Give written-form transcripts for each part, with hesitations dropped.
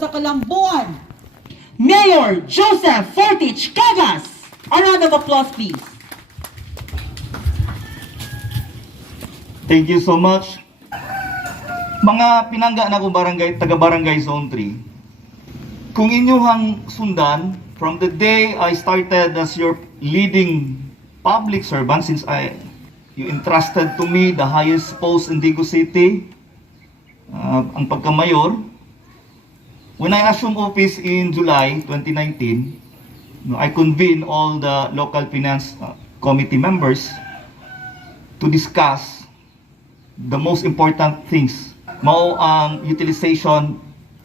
sa Kalambuan. Mayor Joseph Fortich Cagas. A round of applause, please. Thank you so much. Mga pinangga na ko barangay, taga-barangay Zone 3. Kung inyuhang sundan, from the day I started as your leading public servant, since you entrusted to me the highest post in Digo City, ang pagkamayor, when I assumed office in July 2019, I convened all the local finance committee members to discuss the most important things. Mao ang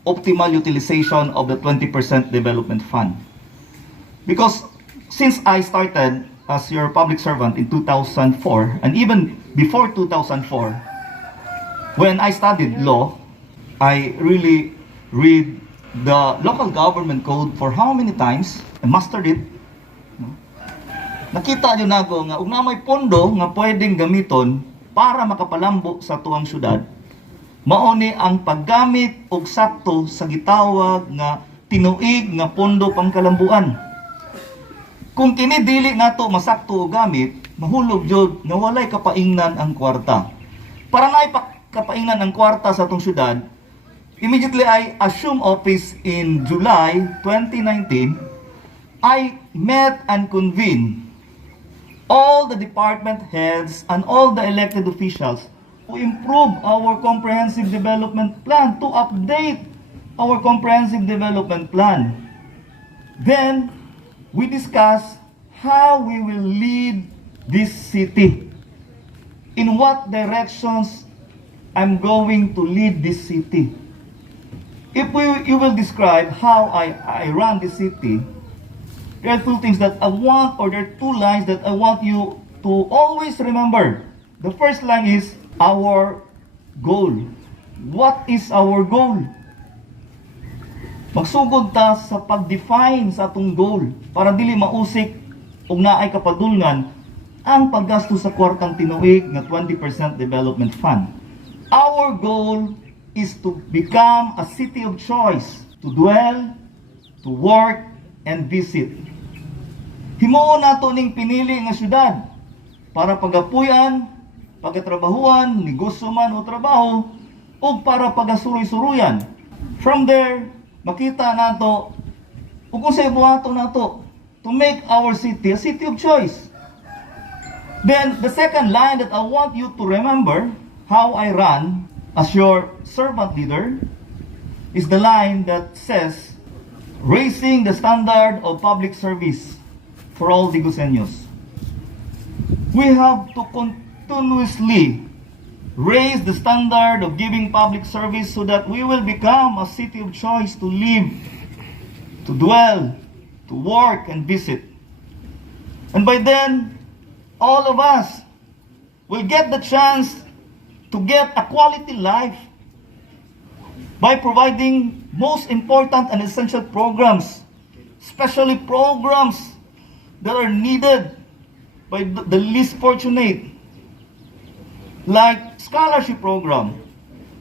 optimal utilization of the 20% development fund. Because since I started as your public servant in 2004, and even before 2004, when I studied law, I really read the local government code for how many times, and mastered it. Nakita nyo na ko nga, ug na may pondo nga pwedeng gamiton para makapalambo sa tuang syudad, mauni ang paggamit og sakto sa gitawag nga tinuig nga pondo pangkalambuan. Kung kini dili nato masakto og gamit, mahulog jud nga walay kapaingnan ang kwarta. Para na kapaingnan ang kwarta sa atong syudad, immediately I assume office in July 2019, I met and convened all the department heads and all the elected officials to improve our comprehensive development plan, to update our comprehensive development plan. Then, we discuss how we will lead this city. In what directions I'm going to lead this city. If you will describe how I run this city, there are two things that I want, or there are two lines that I want you to always remember. The first line is our goal. What is our goal? Magsugod ta sa pag-define sa atong goal para dili mausik ug naay kapadulngan ang paggasto sa kwartang tinuig nga 20% development fund. Our goal is to become a city of choice, to dwell, to work, and visit. Himuon nato ning pinili nga syudad para pagapuyan, pagatrabahuan, negosyo man o trabaho, o para pagasuroy-suruyan. From there, makita nato ug kung sa ibuhato nato to make our city a city of choice. Then, the second line that I want you to remember how I run as your servant leader is the line that says, raising the standard of public service for all Diguseños. We have to continuously raise the standard of giving public service so that we will become a city of choice to live, to dwell, to work, and visit. And by then, all of us will get the chance to get a quality life by providing most important and essential programs, especially programs that are needed by the least fortunate, like scholarship program,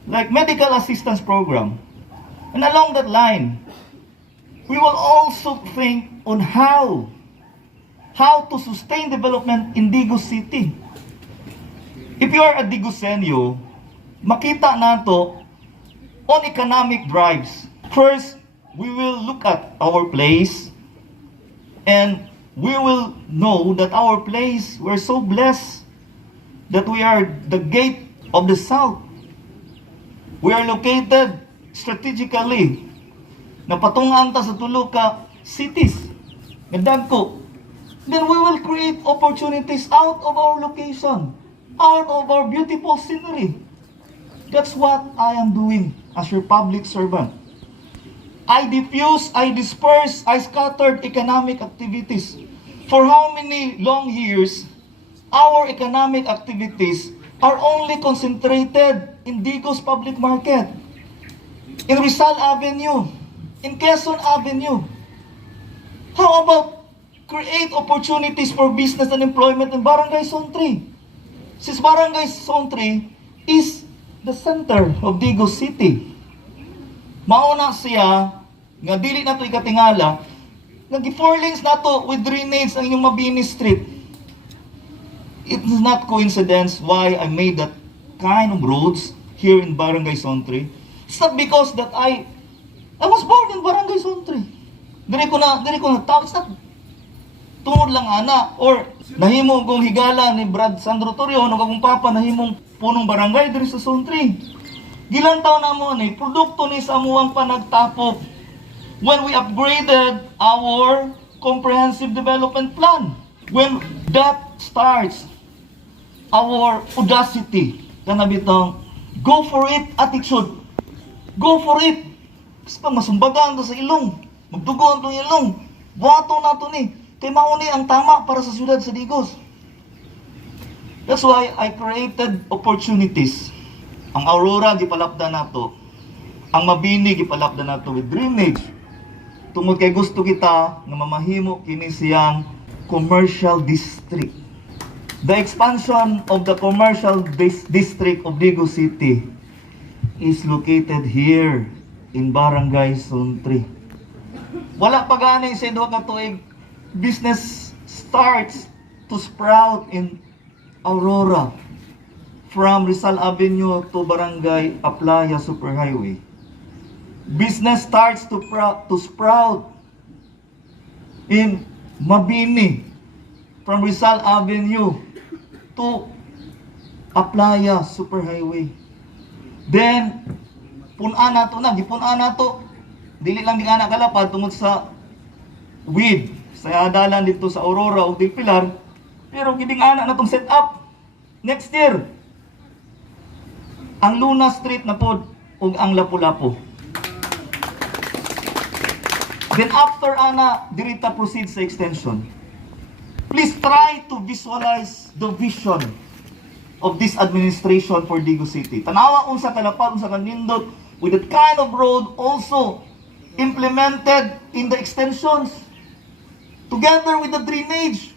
like medical assistance program. And along that line, we will also think on how to sustain development in Digo City. If you are a Diguseño, makita nato on economic drives. First, we will look at our place, and we will know that our place, we're so blessed that we are the gate of the south. We are located strategically. Napatungan ta sa tulo ka cities. Nagdagko. Then we will create opportunities out of our location, out of our beautiful scenery. That's what I am doing as your public servant. I diffuse, I disperse, I scattered economic activities. For how many long years, our economic activities are only concentrated in Digo's public market, in Rizal Avenue, in Quezon Avenue. How about create opportunities for business and employment in Barangay Zone 3? Since Barangay Zone 3 is the center of Digo City. Mauna siya, nga dili na to ikatingala, nga gi-4 lanes na to with drainage ang inyong Mabini Street. It is not coincidence why I made that kind of roads here in Barangay Sontre. It's not because that I was born in Barangay Sontre. Diri ko na tao. It's not tungod lang ana or nahimo kong higala ni Brad Sandro Torreon o kagong papa nahimong punong barangay diri sa Sontre. Gilantaw na mo ni produkto ni sa amuang panagtapok when we upgraded our comprehensive development plan. When that starts, our audacity, kana bitang, go for it attitude. Go for it. Kasi pag masumbagan to sa ilong, magdugo ang ilong, buhato na to ni. Kay mauni ang tama para sa syudad sa Digos. That's why I created opportunities. Ang Aurora, gipalapda na to. Ang Mabini, gipalapda na to with drainage. Tungod kay gusto kita nga mamahimo kini siyang commercial district. The expansion of the commercial district of Digos City is located here in Barangay Sontre. Wala pa gani sa duha ka tuig, business starts to sprout in Aurora from Rizal Avenue to Barangay Aplaya Superhighway. Business starts to sprout in Mabini from Rizal Avenue to Aplaya Superhighway. Then, punan na to na, gipunan na to. Dili lang di anak kalapad tungod sa weed, sa adalan dito sa Aurora o Del Pilar, pero giding anak na tong set up. Next year, ang Luna Street na pod ug ang Lapu-Lapu. Then after ana, dirita proceed sa extension. Please try to visualize the vision of this administration for Digos City. Tanawa unsa kalapag, unsa kanindot with that kind of road also implemented in the extensions together with the drainage.